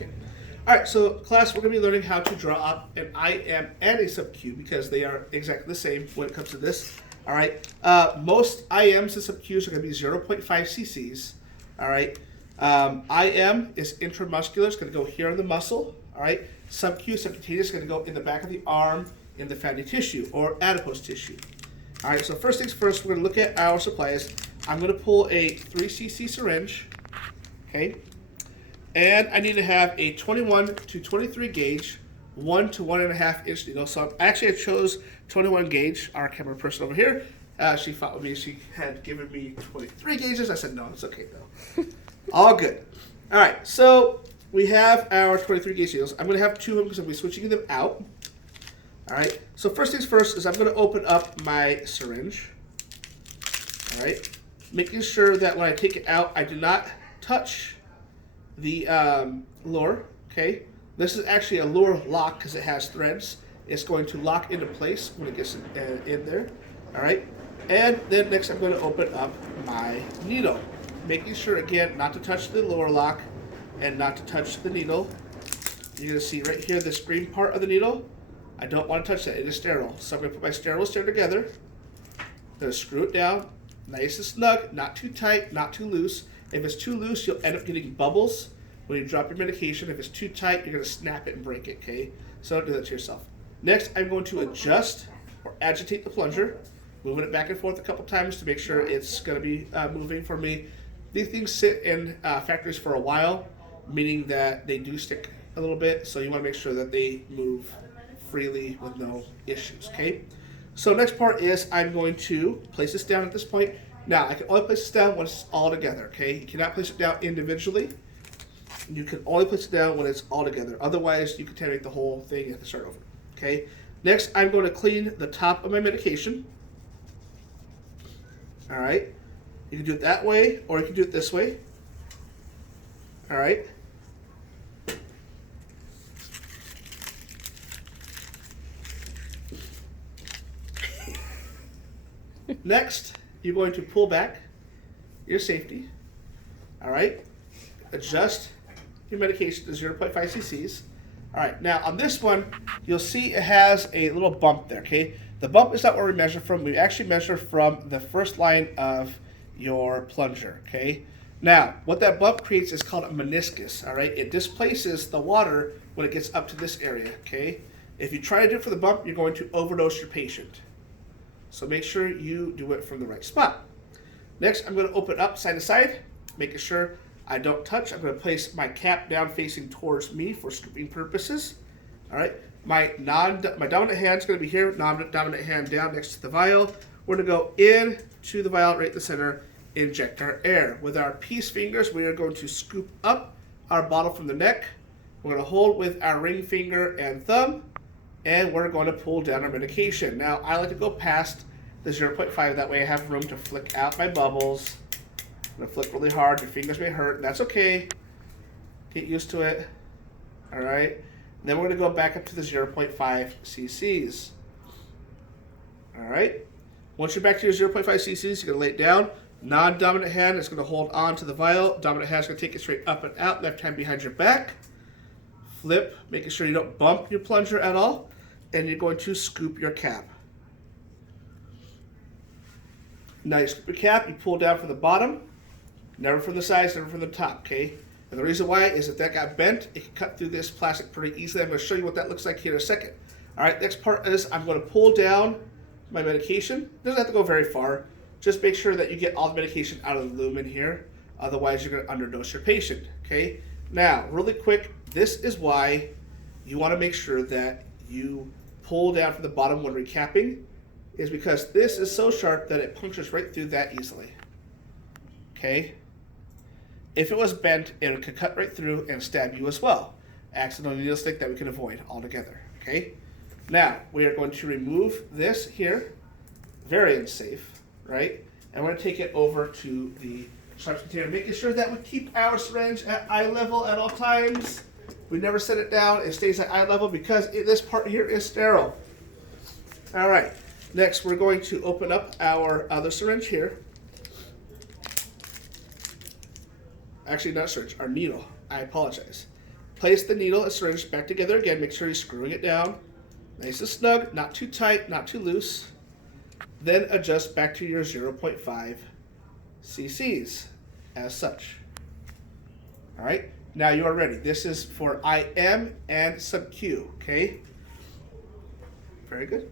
Okay. All right, so class, we're going to be learning how to draw up an IM and a sub Q because they are exactly the same when it comes to this. All right. Most IMs and sub Qs are going to be 0.5 cc's. All right. IM is intramuscular. It's going to go here in the muscle. All right. Sub Q, subcutaneous, is going to go in the back of the arm in the fatty tissue or adipose tissue. All right. So first things first, we're going to look at our supplies. I'm going to pull a 3 cc syringe. Okay. And I need to have a 21 to 23 gauge, 1 to 1.5 inch needle. So actually I chose 21 gauge, our camera person over here. She fought with me. She had given me 23 gauges. I said, no, it's okay though. All good. All right, so we have our 23 gauge needles. I'm going to have two of them because I'm going to be switching them out. All right, so first things first is I'm going to open up my syringe. All right, making sure that when I take it out, I do not touch the lure. Okay, this is actually a lure lock because it has threads. It's going to lock into place when it gets in there. All right, and then next I'm going to open up my needle, making sure again not to touch the lure lock and not to touch the needle. You're going to see right here this green part of the needle. I don't want to touch that. It is sterile. So I'm going to put my sterile stir together. I'm going to screw it down nice and snug, not too tight, not too loose. If it's too loose, you'll end up getting bubbles when you drop your medication. If it's too tight, you're going to snap it and break it, okay? So don't do that to yourself. Next, I'm going to adjust or agitate the plunger, moving it back and forth a couple times to make sure it's going to be moving for me. These things sit in factories for a while, meaning that they do stick a little bit, so you want to make sure that they move freely with no issues, okay? So next part is I'm going to place this down at this point. Now, I can only place this down when it's all together, okay? You cannot place it down individually. You can only place it down when it's all together. Otherwise, you contaminate the whole thing and you have to start over, okay? Next, I'm going to clean the top of my medication. All right? You can do it that way, or you can do it this way. All right? Next, you're going to pull back your safety. All right? Adjust your medication to 0.5 cc's. All right, now on this one, you'll see it has a little bump there, okay? The bump is not where we measure from. We actually measure from the first line of your plunger, okay? Now, what that bump creates is called a meniscus, all right? It displaces the water when it gets up to this area, okay? If you try to do it for the bump, you're going to overdose your patient. So make sure you do it from the right spot. Next, I'm going to open up side to side, making sure I don't touch. I'm going to place my cap down facing towards me for scooping purposes. All right. My dominant hand is going to be here. Non-dominant hand down next to the vial. We're going to go in to the vial right in the center, inject our air. With our peace fingers, we are going to scoop up our bottle from the neck. We're going to hold with our ring finger and thumb, and we're going to pull down our medication. Now, I like to go past the 0.5. That way I have room to flick out my bubbles. I'm going to flick really hard. Your fingers may hurt. That's okay. Get used to it. All right. And then we're going to go back up to the 0.5 cc's. All right. Once you're back to your 0.5 cc's, you're going to lay it down. Non-dominant hand is going to hold on to the vial. Dominant hand is going to take it straight up and out. Left hand behind your back. Flip, making sure you don't bump your plunger at all. And you're going to scoop your cap. Now you scoop your cap. You pull down from the bottom. Never from the sides, never from the top, okay? And the reason why is if that got bent, it can cut through this plastic pretty easily. I'm going to show you what that looks like here in a second. All right, next part is I'm going to pull down my medication. Doesn't have to go very far. Just make sure that you get all the medication out of the lumen here. Otherwise, you're going to underdose your patient, okay? Now, really quick, this is why you want to make sure that you pull down from the bottom when recapping, is because this is so sharp that it punctures right through that easily, okay? If it was bent, it could cut right through and stab you as well. Accidental needle stick that we can avoid altogether, okay? Now, we are going to remove this here, very unsafe, right? And we're going to take it over to the sharps container, making sure that we keep our syringe at eye level at all times. We never set it down. It stays at eye level because this part here is sterile. All right. Next, we're going to open up our other syringe here. Actually, not syringe, our needle. I apologize. Place the needle and syringe back together again. Make sure you're screwing it down. Nice and snug, not too tight, not too loose. Then adjust back to your 0.5 cc's as such. All right, now you are ready. This is for IM and sub Q, okay? Very good.